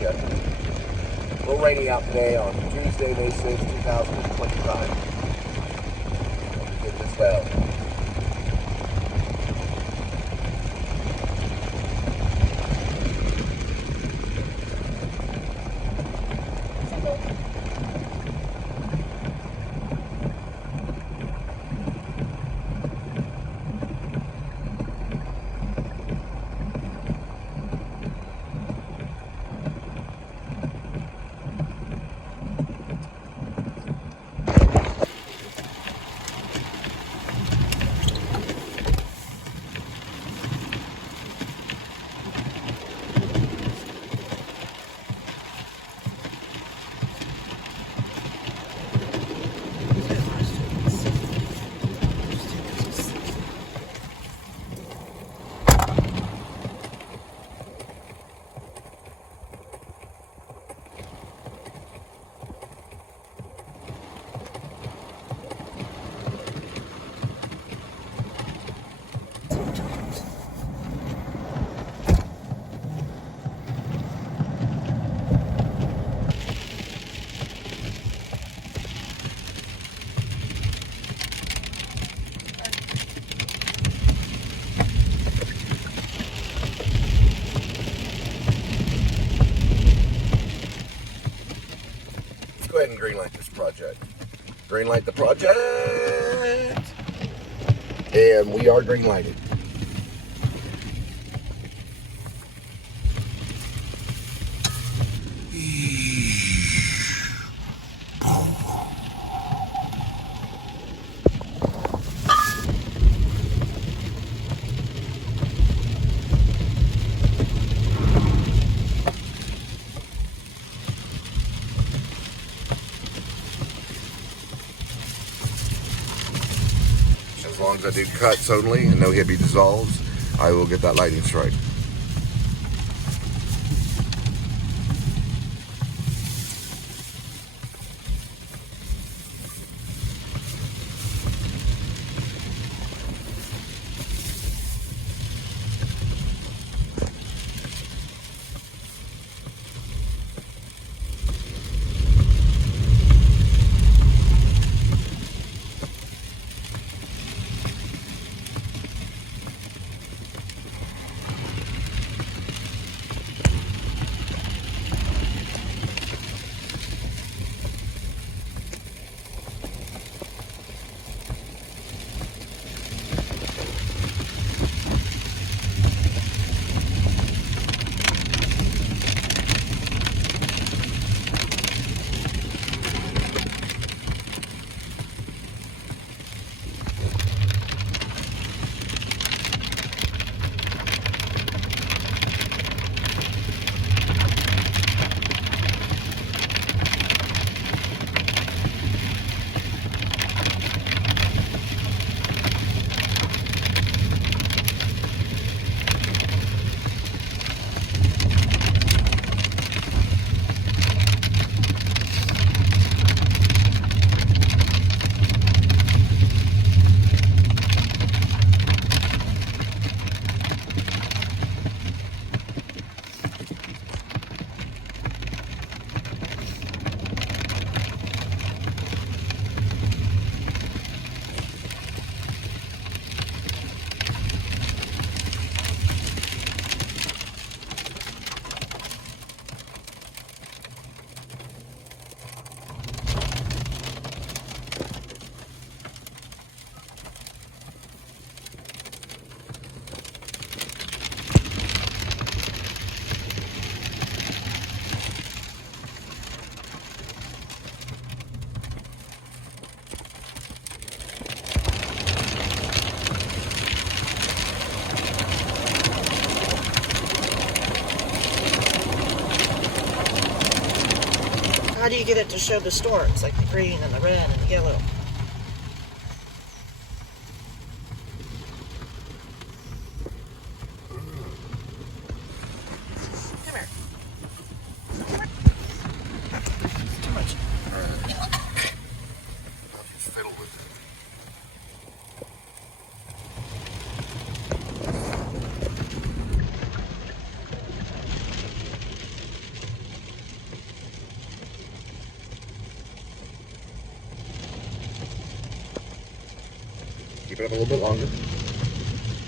you. A little rainy out today on Tuesday, May 6, 2025. Hope you get this well. Go ahead and greenlight this project. Greenlight the project. And we are greenlighted. As long as I do cuts only and no heavy dissolves, I will get that lighting strike. How do you get it to show the storms, like the green and the red and the yellow? Come here. Too much. Fiddle with it. Keep it up a little bit longer.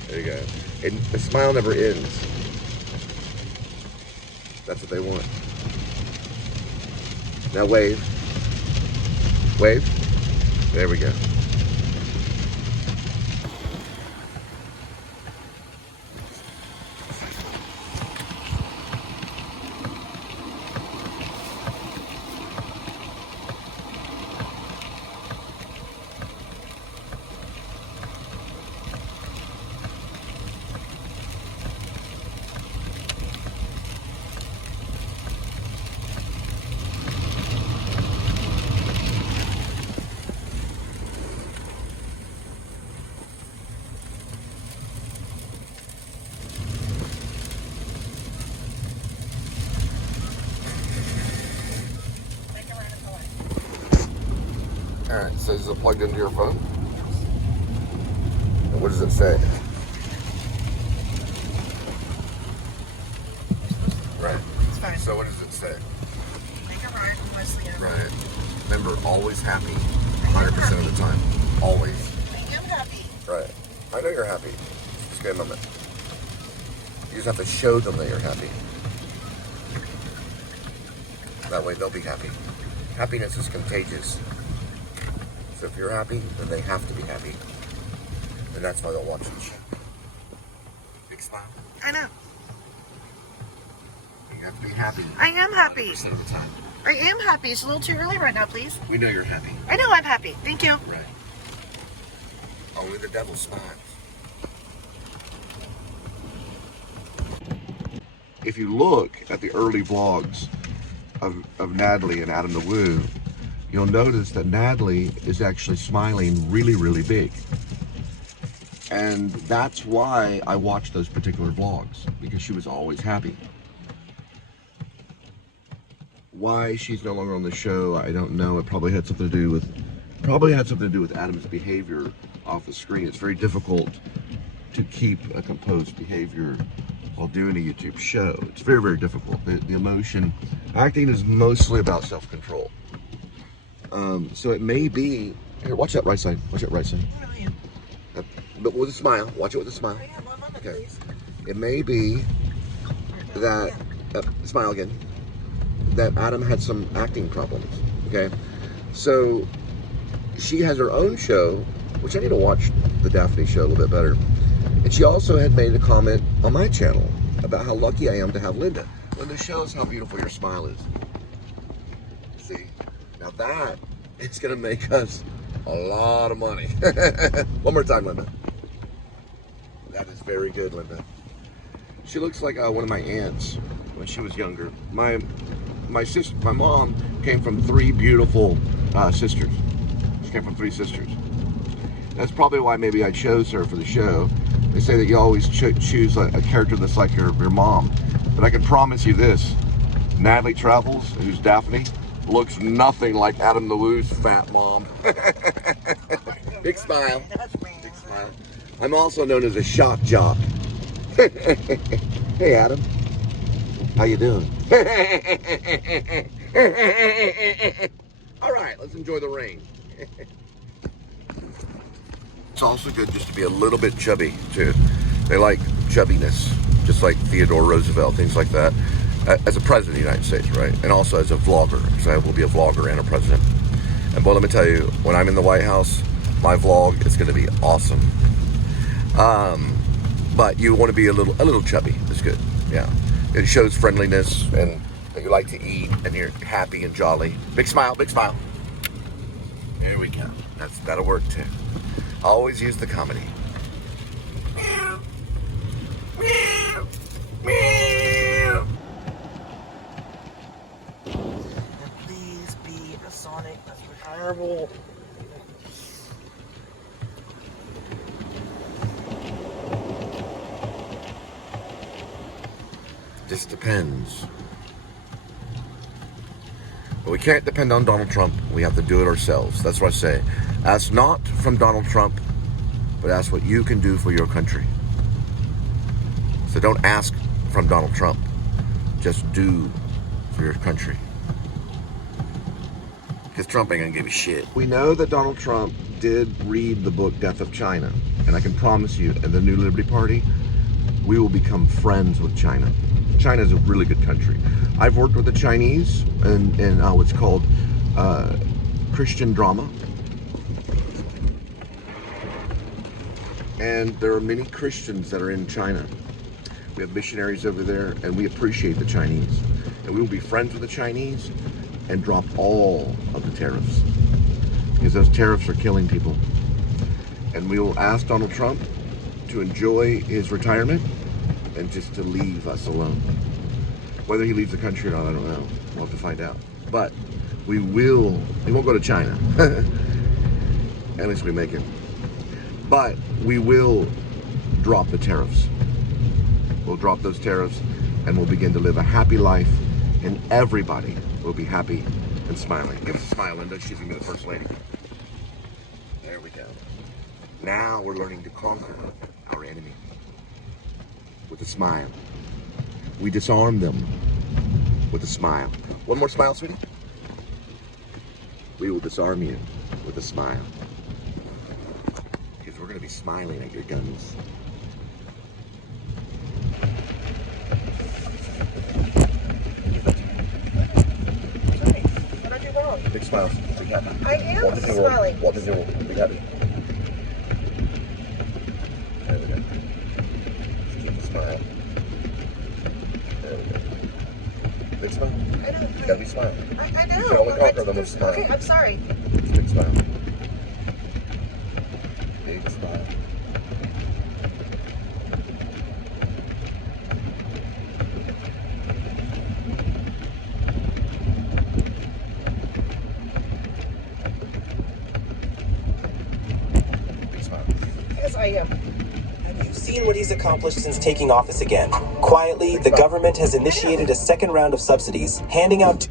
There you go. And the smile never ends. That's what they want. Now wave. Wave. There we go. All right, so is it plugged into your phone? And what does it say? Right. It's fine. So what does it say? Make a right on Wesley. Right. Remember, always happy, 100% of the time. Always. I am happy. Right. I know you're happy. Just give me a moment. You just have to show them that you're happy. That way they'll be happy. Happiness is contagious. So if you're happy, then they have to be happy. And that's why they'll watch the show. Big smile. I know. You have to be happy. I am happy. 100% of the time. I am happy. It's a little too early right now, please. We know you're happy. I know I'm happy. Thank you. Right. Only the devil smiles. If you look at the early vlogs of Natalie and Adam the Woo, you'll notice that Natalie is actually smiling really, really big. And that's why I watched those particular vlogs, because she was always happy. Why she's no longer on the show, I don't know. It probably had something to do with Adam's behavior off the screen. It's very difficult to keep a composed behavior while doing a YouTube show. It's very, very difficult. The emotion, acting is mostly about self-control. So it may be, here, watch that right side. Watch that right side. But with a smile. Watch it with a smile. Okay. It may be that, smile again, that Adam had some acting problems. Okay. So she has her own show, which I need to watch the Daphne show a little bit better. And she also had made a comment on my channel about how lucky I am to have Linda. Linda shows how beautiful your smile is. See? Now that is going to make us a lot of money. One more time, Linda. That is very good, Linda. She looks like one of my aunts when she was younger. My mom came from 3 beautiful sisters. She came from 3 sisters. That's probably why maybe I chose her for the show. They say that you always choose a character that's like your mom. But I can promise you this, Natalie Travels, who's Daphne, looks nothing like Adam the Woo's fat mom. Big smile. Big smile. I'm also known as a shock jock. Hey Adam, how you doing? All right, let's enjoy the rain. It's also good just to be a little bit chubby too. They like chubbiness, just like Theodore Roosevelt, things like that. As a president of the United States, right? And also as a vlogger, because I will be a vlogger and a president. And boy, let me tell you, when I'm in the White House, my vlog is going to be awesome. But you want to be a little chubby. It's good, yeah. It shows friendliness and that you like to eat and you're happy and jolly. Big smile, big smile. There we go. That'll work too. Always use the comedy. Meow. Meow. Meow. Please be a Sonic. That's terrible. Just depends. But we can't depend on Donald Trump. We have to do it ourselves. That's what I say. Ask not from Donald Trump, but ask what you can do for your country. So don't ask from Donald Trump. Just do for your country. Because Trump ain't gonna give a shit. We know that Donald Trump did read the book Death of China, and I can promise you, in the New Liberty Party, we will become friends with China. China is a really good country. I've worked with the Chinese in what's called Christian drama. And there are many Christians that are in China. We have missionaries over there, and we appreciate the Chinese. And we will be friends with the Chinese and drop all of the tariffs, because those tariffs are killing people. And we will ask Donald Trump to enjoy his retirement and just to leave us alone. Whether he leaves the country or not, I don't know. We'll have to find out. But we won't go to China. At least we make it. But we will drop the tariffs. We'll drop those tariffs and we'll begin to live a happy life, and everybody will be happy and smiling. Give us a smile, Linda. She's gonna be the first lady. There we go. Now we're learning to conquer our enemy with a smile. We disarm them with a smile. One more smile, sweetie. We will disarm you with a smile. Because we're going to be smiling at your guns. Sorry, what did I do wrong? Big smiles. Big happy. I am smiling. Walt Disney World. Big happy. There we go. Just keep the smile. There we go. Big smile. I know. You gotta be smiling. I know. You can only conquer them with a smile. Okay, I'm sorry. Big smile. Big smile. Big smile. Yes, I am. Have you seen what he's accomplished since taking office again? Quietly, the government has initiated a second round of subsidies, handing out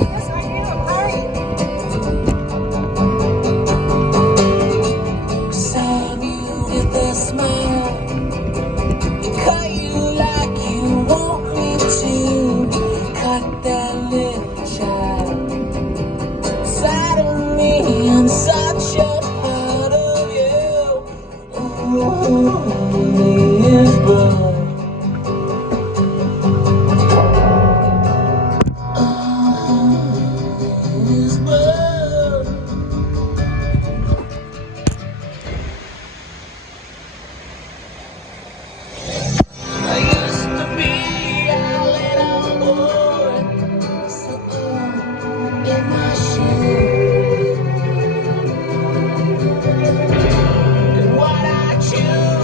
Yes, I am. Hi. Serve you with a smile, cut you like you want me to, cut that little child inside of me. I'm such a part of you. Only is blood. Is blood. I used to be a little boy, so cold in my shoes. And what I choose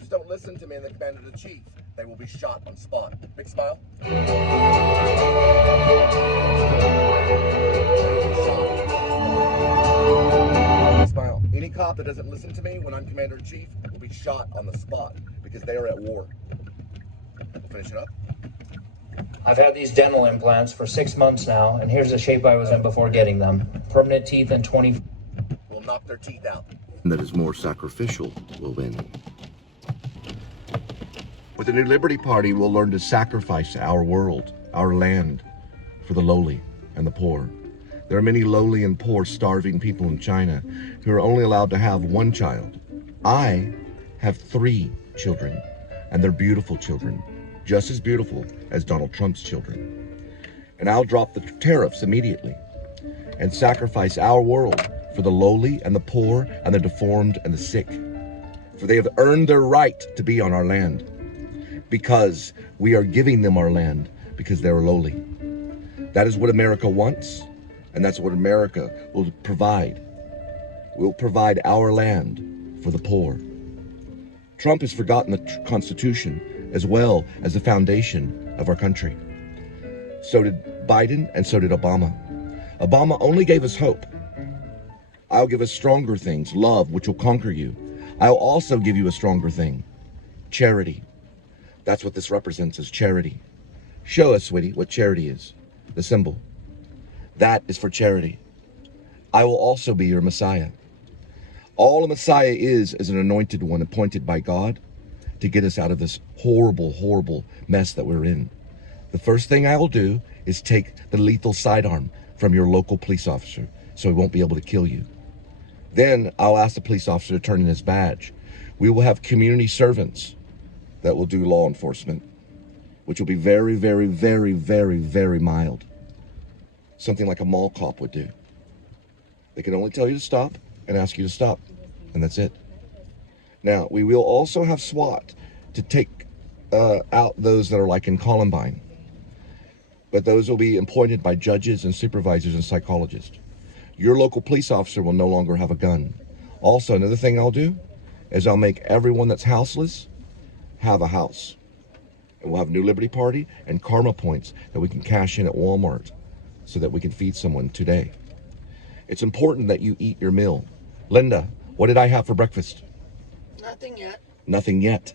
cops don't listen to me and the commander-in-chief, they will be shot on spot. Big smile. Smile. Any cop that doesn't listen to me when I'm commander-in-chief will be shot on the spot because they are at war. We'll finish it up. I've had these dental implants for 6 months now, and here's the shape I was in before getting them. Permanent teeth and 20... We'll knock their teeth out. That is more sacrificial will win. With the New Liberty Party, we'll learn to sacrifice our world, our land, for the lowly and the poor. There are many lowly and poor starving people in China who are only allowed to have one child. I have 3 children, and they're beautiful children, just as beautiful as Donald Trump's children. And I'll drop the tariffs immediately and sacrifice our world for the lowly and the poor and the deformed and the sick. For they have earned their right to be on our land because we are giving them our land because they're lowly. That is what America wants, and that's what America will provide. We'll provide our land for the poor. Trump has forgotten the Constitution as well as the foundation of our country. So did Biden, and so did Obama. Obama only gave us hope. I'll give us stronger things, love, which will conquer you. I'll also give you a stronger thing, charity. That's what this represents as charity. Show us, sweetie, what charity is, the symbol. That is for charity. I will also be your Messiah. All a Messiah is an anointed one appointed by God to get us out of this horrible, horrible mess that we're in. The first thing I will do is take the lethal sidearm from your local police officer so he won't be able to kill you. Then I'll ask the police officer to turn in his badge. We will have community servants that will do law enforcement, which will be very, very, very, very, very mild. Something like a mall cop would do. They can only tell you to stop and ask you to stop, and that's it. Now, we will also have SWAT to take out those that are like in Columbine. But those will be appointed by judges and supervisors and psychologists. Your local police officer will no longer have a gun. Also, another thing I'll do is I'll make everyone that's houseless have a house. And we'll have New Liberty Party and karma points that we can cash in at Walmart so that we can feed someone today. It's important that you eat your meal. Linda, what did I have for breakfast? Nothing yet. Nothing yet.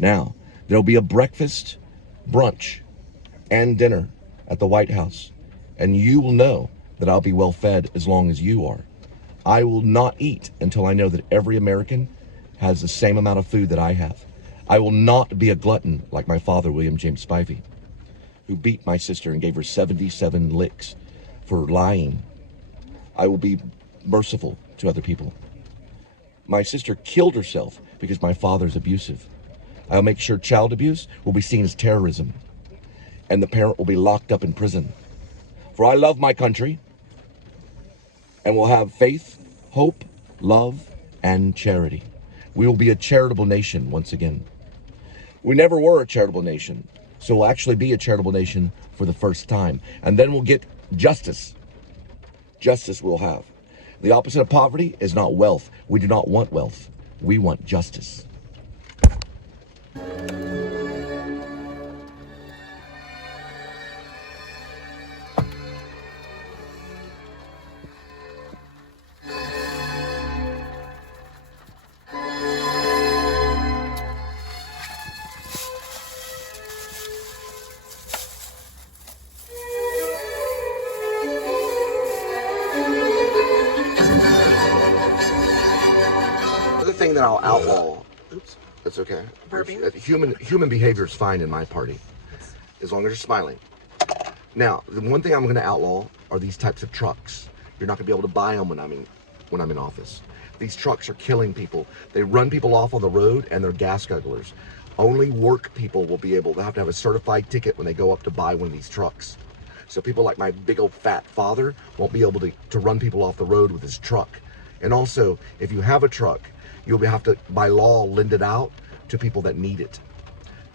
Now, there'll be a breakfast, brunch, and dinner at the White House. And you will know that I'll be well fed as long as you are. I will not eat until I know that every American has the same amount of food that I have. I will not be a glutton like my father, William James Spivey, who beat my sister and gave her 77 licks for lying. I will be merciful to other people. My sister killed herself because my father's abusive. I'll make sure child abuse will be seen as terrorism, and the parent will be locked up in prison. For I love my country, and will have faith, hope, love, and charity. We will be a charitable nation once again. We never were a charitable nation, so we'll actually be a charitable nation for the first time. And then we'll get justice. Justice we'll have. The opposite of poverty is not wealth. We do not want wealth. We want justice. Thing that I'll outlaw. Oops, that's okay. Human behavior is fine in my party, as long as you're smiling. Now, the one thing I'm going to outlaw are these types of trucks. You're not going to be able to buy them when I'm in office. These trucks are killing people. They run people off on the road, and they're gas gugglers. Only work people will be able to have a certified ticket when they go up to buy one of these trucks. So people like my big old fat father won't be able to run people off the road with his truck. And also, if you have a truck, you'll have to, by law, lend it out to people that need it.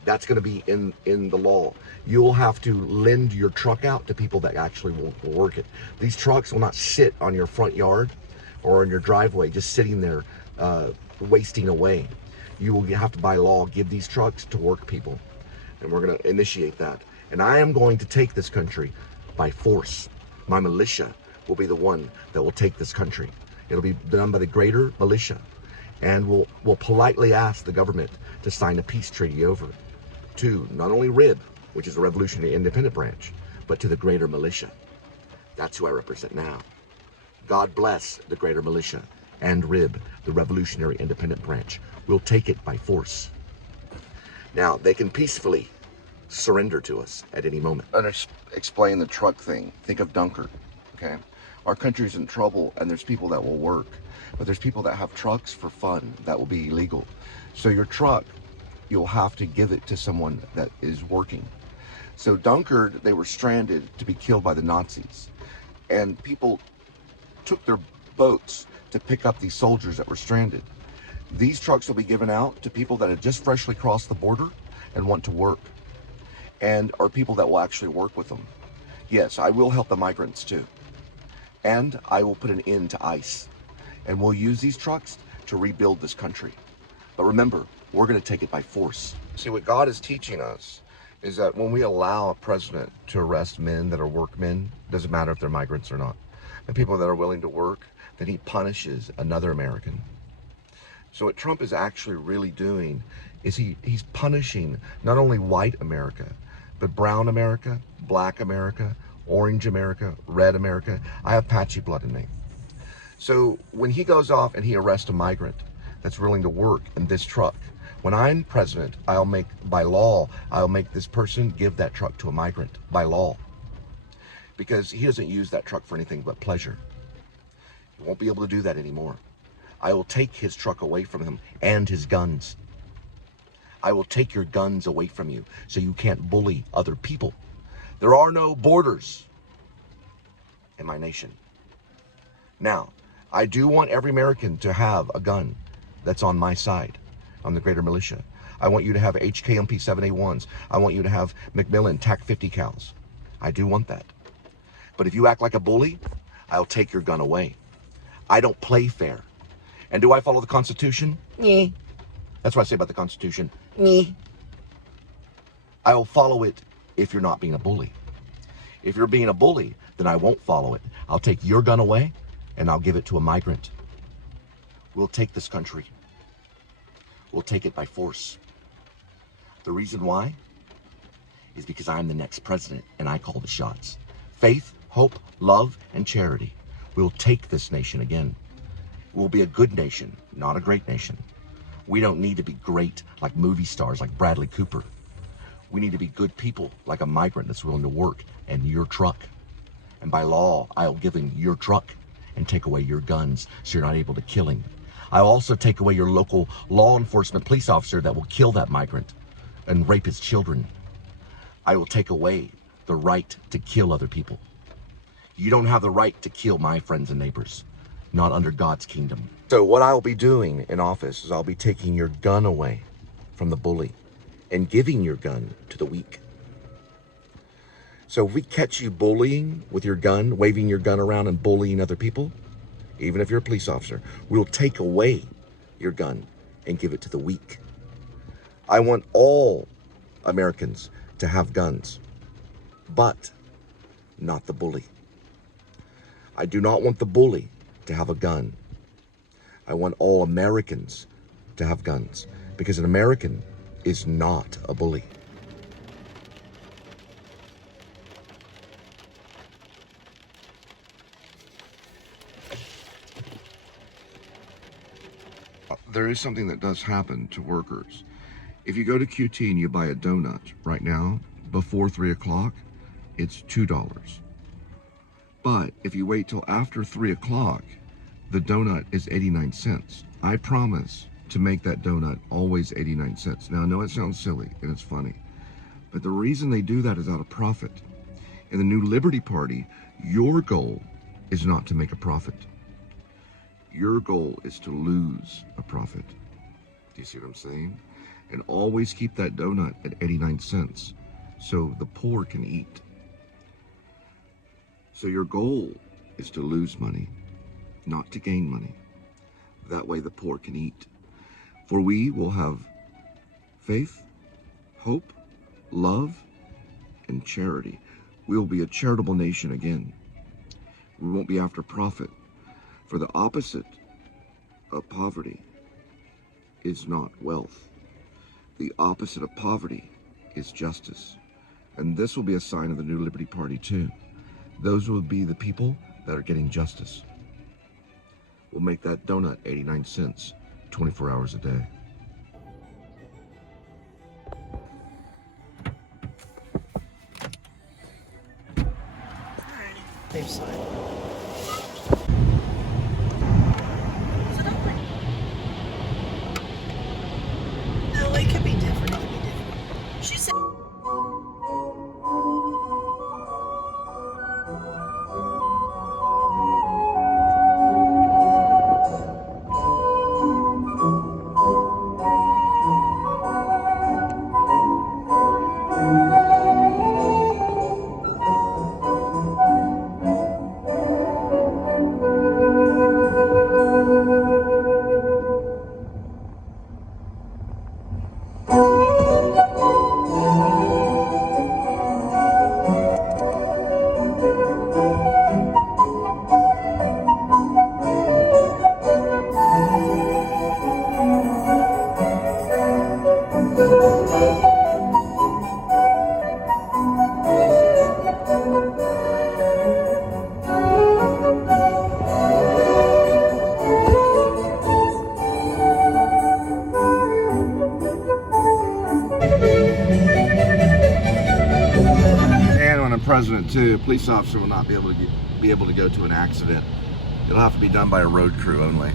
That's going to be in the law. You'll have to lend your truck out to people that actually will work it. These trucks will not sit on your front yard or in your driveway, just sitting there wasting away. you will have to, by law, give these trucks to work people. And we're going to initiate that. And I am going to take this country by force. My militia will be the one that will take this country. It'll be done by the greater militia. And we'll politely ask the government to sign a peace treaty over to not only RIB, which is a revolutionary independent branch, but to the greater militia. That's who I represent now. God bless the greater militia and RIB, the revolutionary independent branch. We'll take it by force. Now, they can peacefully surrender to us at any moment. Explain the truck thing. Think of Dunkirk, okay? Our country's in trouble, and there's people that will work, but there's people that have trucks for fun that will be illegal. So your truck, you'll have to give it to someone that is working. So Dunkirk, they were stranded to be killed by the Nazis, and people took their boats to pick up these soldiers that were stranded. These trucks will be given out to people that have just freshly crossed the border and want to work, and are people that will actually work with them. Yes, I will help the migrants too. And I will put an end to ICE. And we'll use these trucks to rebuild this country. But remember, we're going to take it by force. See, what God is teaching us is that when we allow a president to arrest men that are workmen, doesn't matter if they're migrants or not, the people that are willing to work, then he punishes another American. So what Trump is actually really doing is he's punishing not only white America, but brown America, black America, orange America, red America. I have Apache blood in me. So when he goes off and he arrests a migrant that's willing to work in this truck, when I'm president, by law, I'll make this person give that truck to a migrant by law. Because he doesn't use that truck for anything but pleasure. He won't be able to do that anymore. I will take his truck away from him and his guns. I will take your guns away from you so you can't bully other people. There are no borders in my nation. Now, I do want every American to have a gun that's on my side, on the greater militia. I want you to have HKMP 7A1s. I want you to have Macmillan TAC 50 cals. I do want that. But if you act like a bully, I'll take your gun away. I don't play fair. And do I follow the Constitution? Nyeh. That's what I say about the Constitution. Nyeh. I will follow it if you're not being a bully. If you're being a bully, then I won't follow it. I'll take your gun away and I'll give it to a migrant. We'll take this country. We'll take it by force. The reason why is because I'm the next president and I call the shots. Faith, hope, love, and charity. We'll take this nation again. We'll be a good nation, not a great nation. We don't need to be great like movie stars like Bradley Cooper. We need to be good people like a migrant that's willing to work in your truck. And by law, I'll give him your truck and take away your guns so you're not able to kill him. I'll also take away your local law enforcement police officer that will kill that migrant and rape his children. I will take away the right to kill other people. You don't have the right to kill my friends and neighbors, not under God's kingdom. So what I'll be doing in office is I'll be taking your gun away from the bully and giving your gun to the weak. So if we catch you bullying with your gun, waving your gun around and bullying other people, even if you're a police officer, we'll take away your gun and give it to the weak. I want all Americans to have guns, but not the bully. I do not want the bully to have a gun. I want all Americans to have guns, because an American is not a bully. There is something that does happen to workers. If you go to QT and you buy a donut right now, before 3 o'clock, it's $2. But if you wait till after 3 o'clock, the donut is 89 cents. I promise to make that donut always 89 cents. Now, I know it sounds silly and it's funny, but the reason they do that is out of profit. In the New Liberty Party, your goal is not to make a profit. Your goal is to lose a profit. Do you see what I'm saying? And always keep that donut at 89 cents so the poor can eat. So your goal is to lose money, not to gain money. That way the poor can eat. For we will have faith, hope, love, and charity. We will be a charitable nation again. We won't be after profit. For the opposite of poverty is not wealth. The opposite of poverty is justice. And this will be a sign of the New Liberty Party too. Those will be the people that are getting justice. We'll make that donut 89 cents, 24 hours a day. Safe side. No, it could be different. It could be different. She said. President too, a police officer will not be able to go to an accident. It'll have to be done by a road crew only.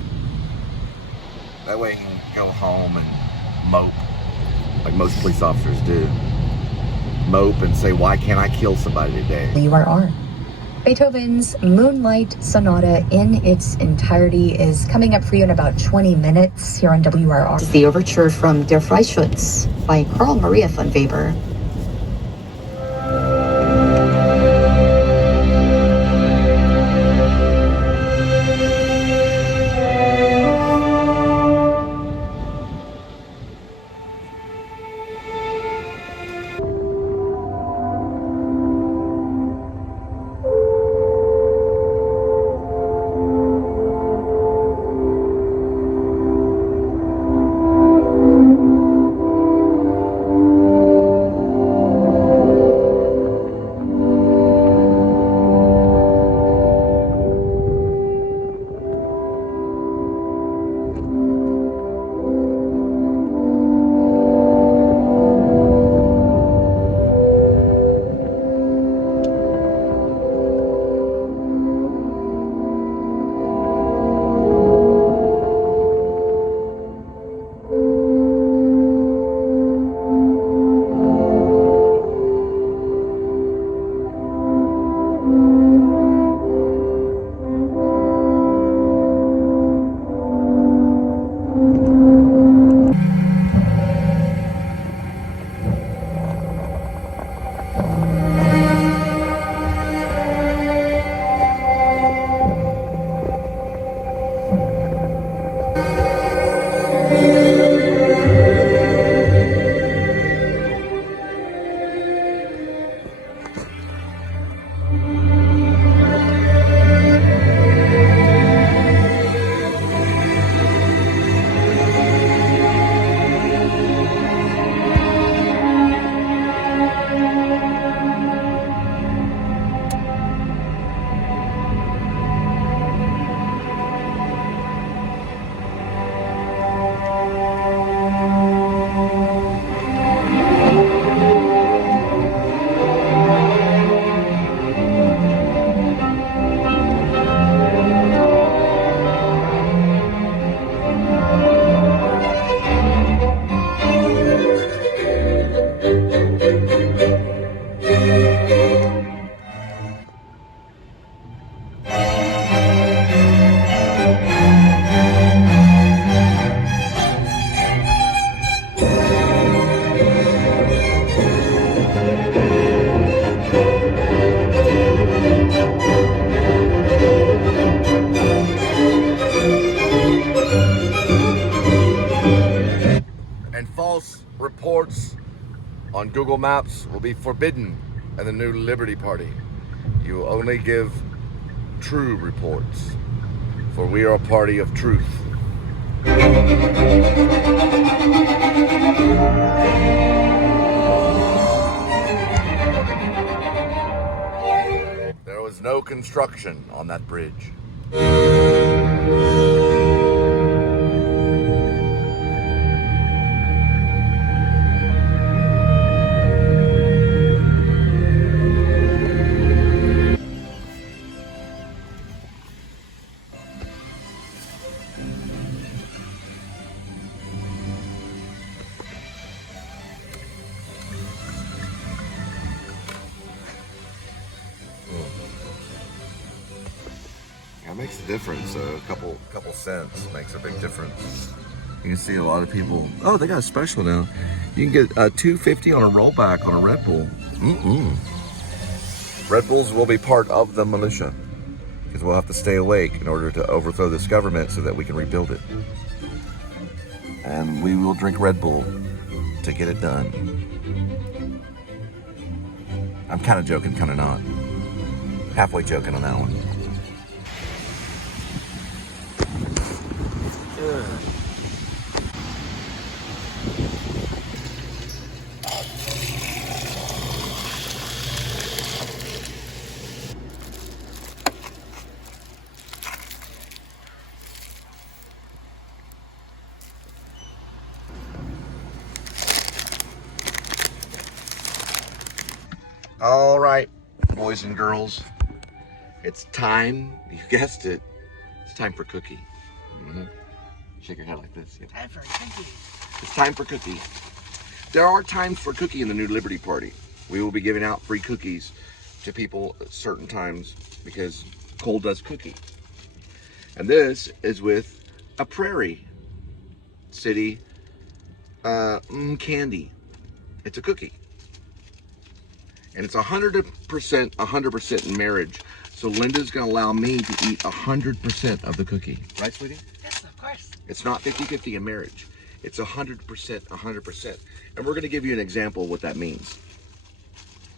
That way he can go home and mope, like most police officers do. Mope and say, why can't I kill somebody today? WRR. Beethoven's Moonlight Sonata in its entirety is coming up for you in about 20 minutes here on WRR. This is the overture from Der Freischütz by Carl Maria von Weber. on Google Maps will be forbidden in the new Liberty Party. You will only give true reports, for we are a party of truth. There was no construction on that bridge. That makes a difference. A couple cents makes a big difference. You can see a lot of people. Oh, they got a special now. You can get $2.50 on a rollback on a Red Bull. Red Bulls will be part of the militia because we'll have to stay awake in order to overthrow this government so that we can rebuild it. And we will drink Red Bull to get it done. I'm kind of joking, kind of not. Halfway joking on that one. All right, boys and girls, it's time, you guessed it, it's time for cookie. Shake your head like this. Yeah. Time for cookie. It's time for cookie. There are times for cookie in the new Liberty Party. We will be giving out free cookies to people at certain times because Cole does cookie. And this is with a Prairie City candy. It's a cookie. And it's 100% in marriage. So Linda's gonna allow me to eat 100% of the cookie. Right, sweetie? Yes, of course. It's not 50-50 in marriage. It's 100%. And we're gonna give you an example of what that means.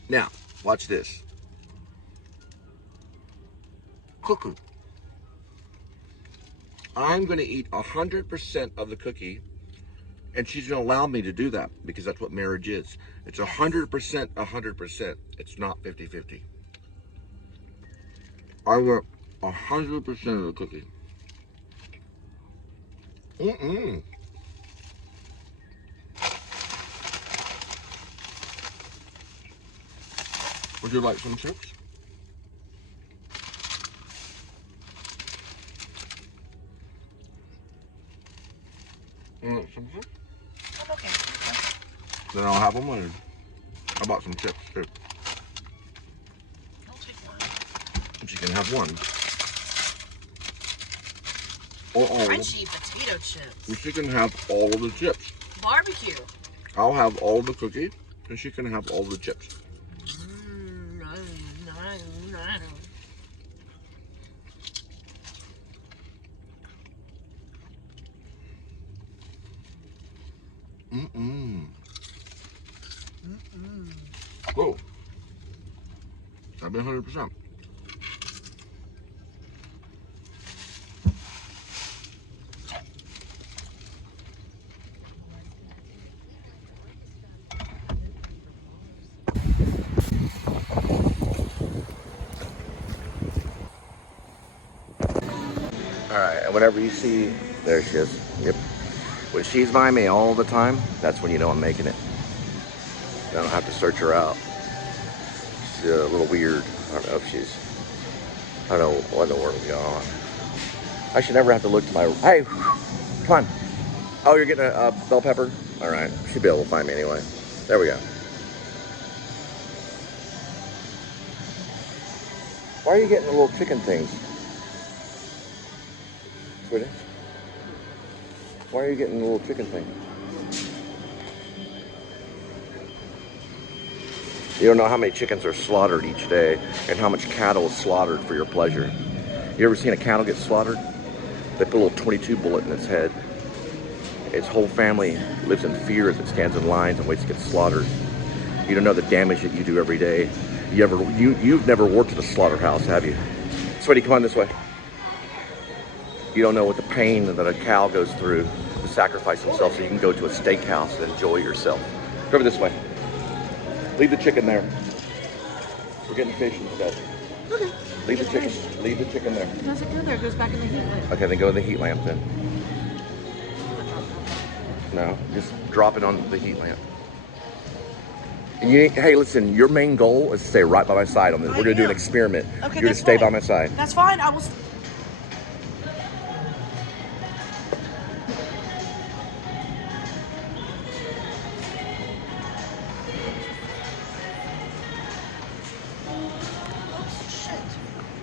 Now, watch this. Cookie. I'm gonna eat 100% of the cookie, and she's gonna allow me to do that because that's what marriage is. It's 100%. It's not 50-50. I want 100% of the cookie. Would you like some chips? You want some chips? I'm okay. Then I'll have them later. I bought some chips too. I'll take one. She can have one. Or all. Crunchy potato chips. She can have all of the chips. Barbecue. I'll have all the cookie, and she can have all the chips. Whoa. That'd be 100%. All right, and whenever you see, there she is. Yep. When she's by me all the time, that's when you know I'm making it. I don't have to search her out. She's a little weird. I don't know if she's, I don't know what in the world is going on. I should never have to look to my, hey, come on. Oh, you're getting a bell pepper? All right, she'll be able to find me anyway. There we go. Why are you getting the little chicken things? Sweetie? Why are you getting the little chicken thing? You don't know how many chickens are slaughtered each day and how much cattle is slaughtered for your pleasure. You ever seen a cattle get slaughtered? They put a little 22 bullet in its head. Its whole family lives in fear as it stands in lines and waits to get slaughtered. You don't know the damage that you do every day. You've never worked at a slaughterhouse, have you? Sweetie, come on this way. You don't know what the pain that a cow goes through to sacrifice themselves so you can go to a steakhouse and enjoy yourself. Go over this way. Leave the chicken there. We're getting fish instead. Okay. Leave the chicken. Leave the chicken there. It doesn't go there. It goes back in the heat lamp. Okay, then go to the heat lamp then. No, just drop it on the heat lamp. And hey, listen, your main goal is to stay right by my side on this. We're going to do an experiment. Okay, You're to stay by my side. That's fine. I will.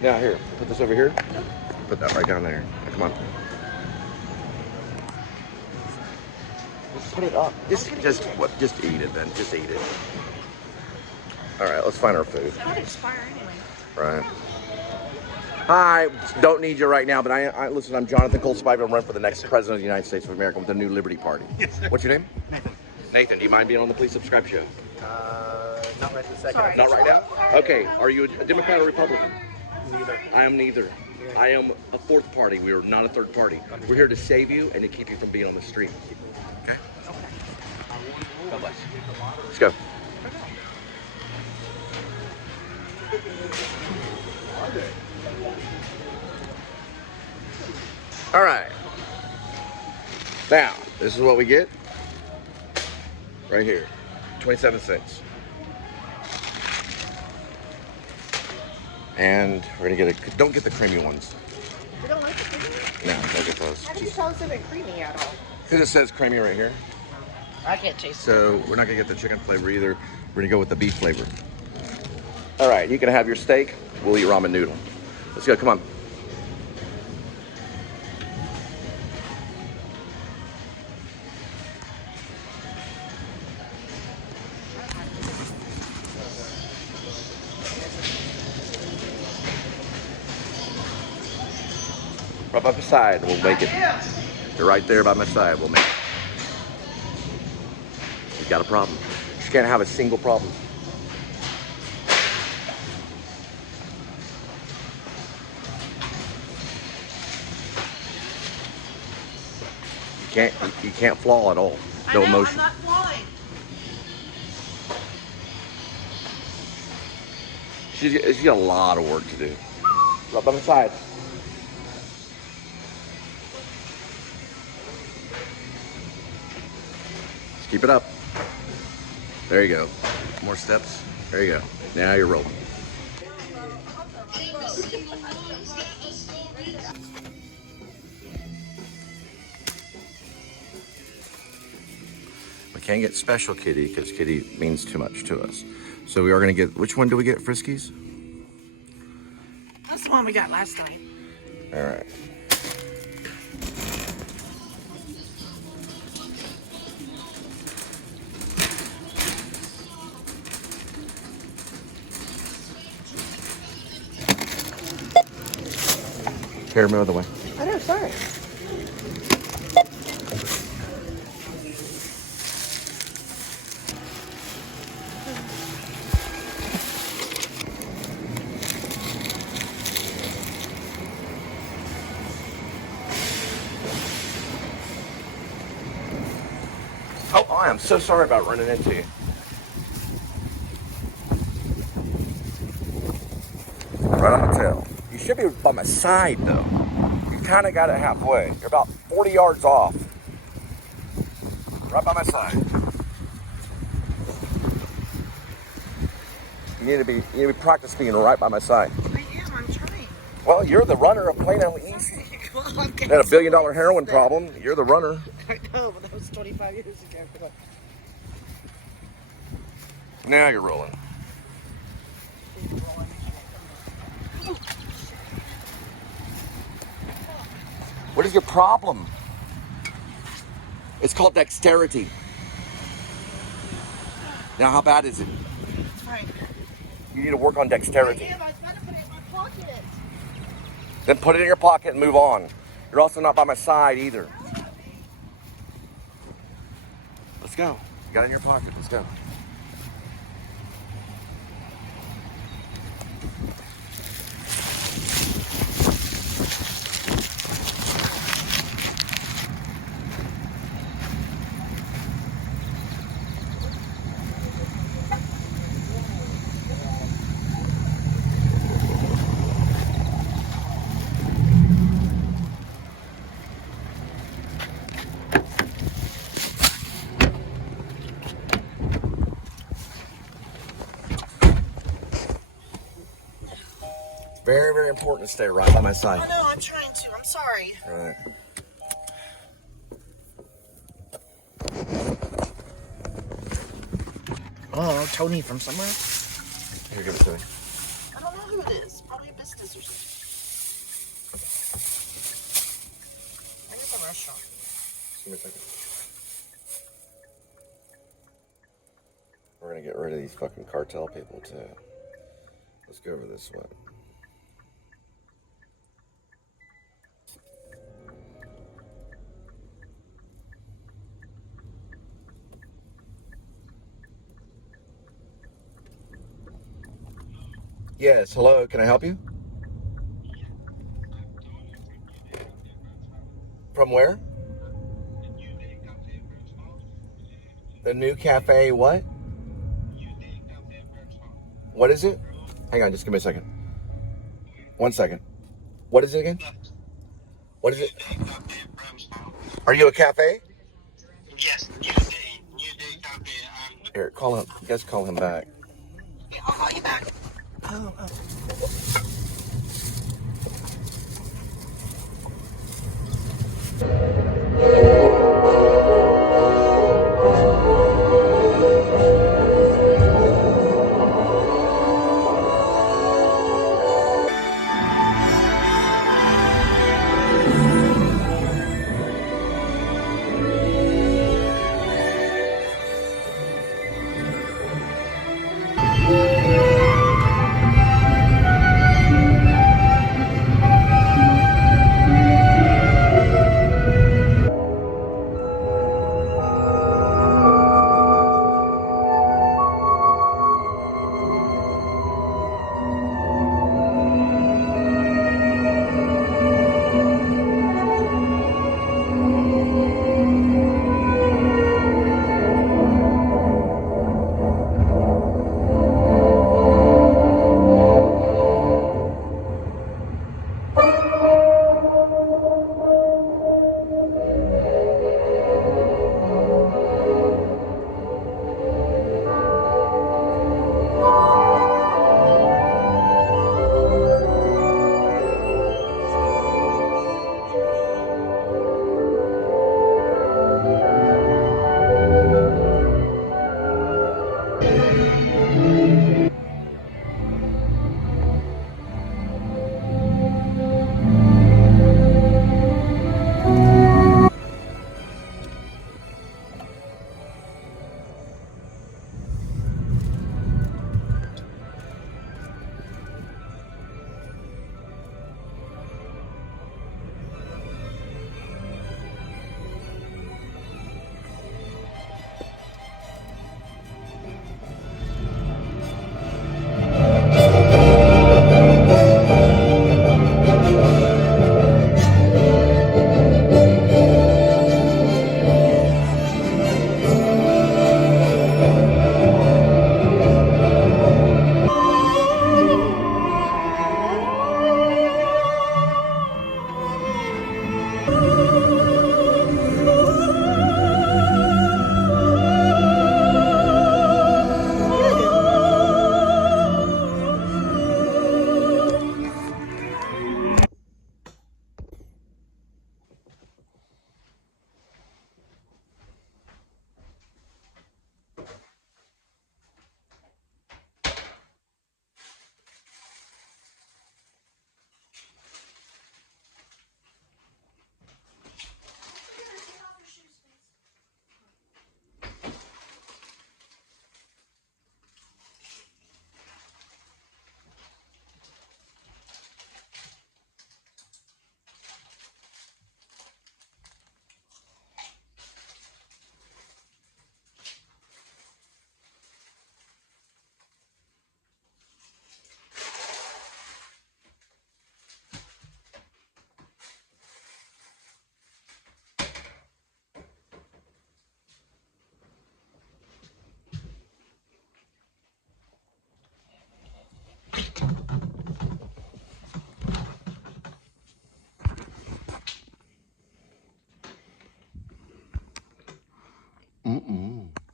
Now here, put this over here. Put that right down there. Now, come on. Just put it up. Just eat it then. Just eat it. All right, let's find our food. It's going to expire anyway. Right. Hi, don't need you right now, but I listen, I'm Jonathan Cole Spivey. I'm running for the next president of the United States of America with the New Liberty Party. Yes, sir. What's your name? Nathan. Nathan, do you mind being on the Please Subscribe show? Not right this second. Sorry. Not right now? Okay, are you a Democrat or Republican? Neither. I am neither. I am a fourth party. We are not a third party. We're here to save you and to keep you from being on the street. Okay? God bless. Let's go. All right. Now, this is what we get. Right here. 27 cents. And we're gonna get don't get the creamy ones. You don't like the creamy? No, don't get those. How do you tell us if it's creamy at all? Because it says creamy right here. I can't taste it. So we're not gonna get the chicken flavor either. We're gonna go with the beef flavor. All right, you can have your steak. We'll eat ramen noodle. Let's go, come on. Right by my side, we'll make it. You're right there by my side, we'll make it. You've got a problem. You can't have a single problem. You can't flaw at all. No emotion. I'm not flying. She's got a lot of work to do. Right by my side. Just keep it up. There you go. More steps. There you go. Now you're rolling. We can't get special kitty because kitty means too much to us. So we are going to get, which one do we get, Friskies? That's the one we got last night. All right. Here, move the way. I know, sorry. Oh, I am so sorry about running into you. Right on the tail. You should be by my side, though. You kind of got it halfway. You're about 40 yards off. Right by my side. You need to be practice being right by my side. I am, I'm trying. Well, you're the runner of Plano East. Well, I'm Had a $1 billion heroin problem. You're the runner. I know, but that was 25 years ago. Now you're rolling. What is your problem? It's called dexterity. Now, how bad is it? It's fine. You need to work on dexterity. I was trying to put it in my pocket. Then put it in your pocket and move on. You're also not by my side either. Let's go. You got it in your pocket. Let's go. Very, very important to stay right by my side. I know, I'm trying to. I'm sorry. All right. Oh, Tony from somewhere? Here, give it to me. I don't know who it is. Probably a business or something. I think it's a restaurant. Just give me a second. We're gonna get rid of these fucking cartel people too. Let's go over this one. Yes, hello, can I help you? From where? The new cafe, what? What is it? Hang on, just give me a second. 1 second. What is it again? What is it? Are you a cafe? Yes, New Day Cafe. Here, call him. You guys call him back. Yeah, I'll call you back. Oh.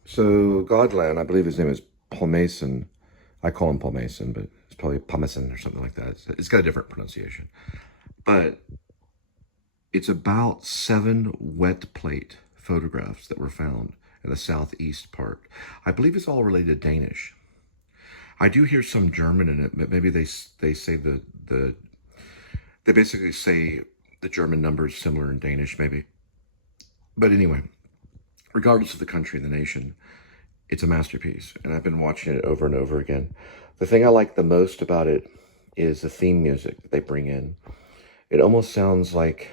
So Godland, I believe his name is Paul Mason. I call him Paul Mason, but it's probably Pommason or something like that. It's got a different pronunciation. But it's about 7 wet plate photographs that were found in the southeast part. I believe it's all related to Danish. I do hear some German in it, but maybe they say they basically say the German number is similar in Danish, maybe. But anyway, regardless of the country and the nation, it's a masterpiece, and I've been watching it over and over again. The thing I like the most about it is the theme music that they bring in. It almost sounds like,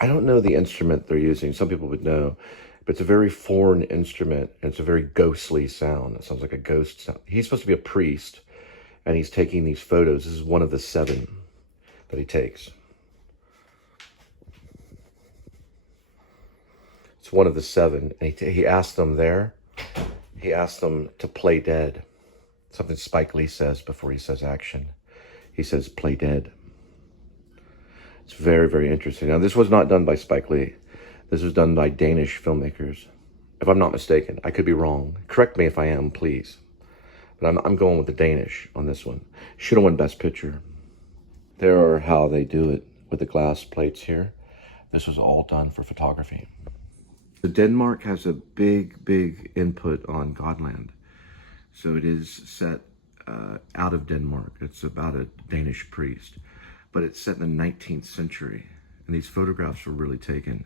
I don't know the instrument they're using. Some people would know, but it's a very foreign instrument, and it's a very ghostly sound. It sounds like a ghost sound. He's supposed to be a priest, and he's taking these photos. This is one of the 7 that he takes. It's one of the 7, and he asked them there, he asked them to play dead. Something Spike Lee says before he says action. He says, play dead. It's very, very interesting. Now, this was not done by Spike Lee. This was done by Danish filmmakers, if I'm not mistaken. I could be wrong. Correct me if I am, please. But I'm going with the Danish on this one. Should have won Best Picture. There are how they do it with the glass plates here. This was all done for photography. So Denmark has a big, big input on Godland. So it is set out of Denmark. It's about a Danish priest, but it's set in the 19th century. And these photographs were really taken.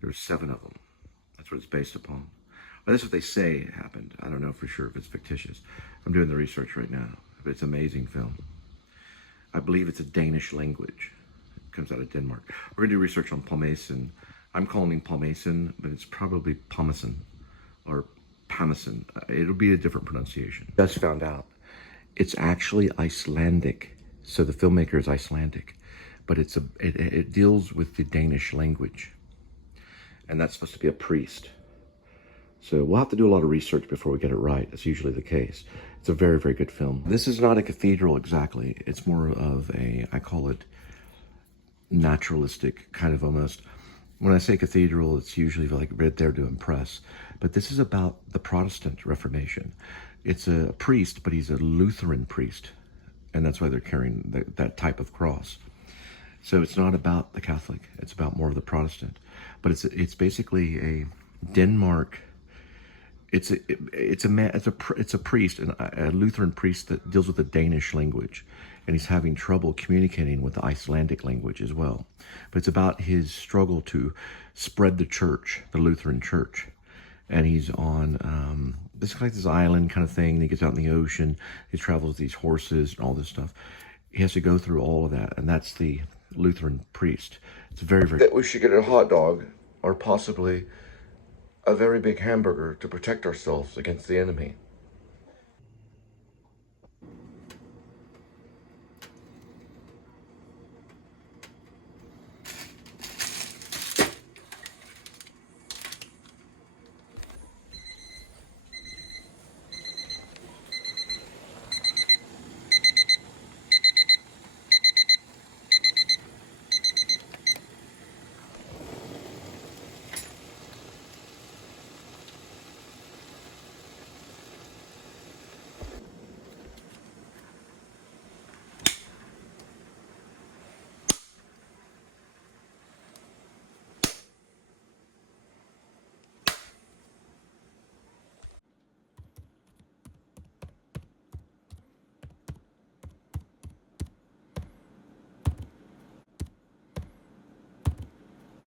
There were 7 of them. That's what it's based upon. But that's what they say happened. I don't know for sure if it's fictitious. I'm doing the research right now, but it's an amazing film. I believe it's a Danish language. It comes out of Denmark. We're gonna do research on Paul Mason. I'm calling him Paul Mason, but it's probably Pommason or Pommason. It'll be a different pronunciation. Just found out it's actually Icelandic. So the filmmaker is Icelandic, but it deals with the Danish language, and that's supposed to be a priest. So we'll have to do a lot of research before we get it right. That's usually the case. It's a very, very good film. This is not a cathedral exactly. It's more of a, I call it naturalistic, kind of almost. When I say cathedral, it's usually like read there to impress. But this is about the Protestant Reformation. It's a priest, but he's a Lutheran priest. And that's why they're carrying that type of cross. So it's not about the Catholic. It's about more of the Protestant. But it's basically a Denmark. It's a priest, a Lutheran priest that deals with the Danish language, and he's having trouble communicating with the Icelandic language as well. But it's about his struggle to spread the church, the Lutheran church, and he's on this like this island kind of thing. And he gets out in the ocean. He travels with these horses and all this stuff. He has to go through all of that, and that's the Lutheran priest. It's very, very. That we should get a hot dog, or possibly a very big hamburger to protect ourselves against the enemy.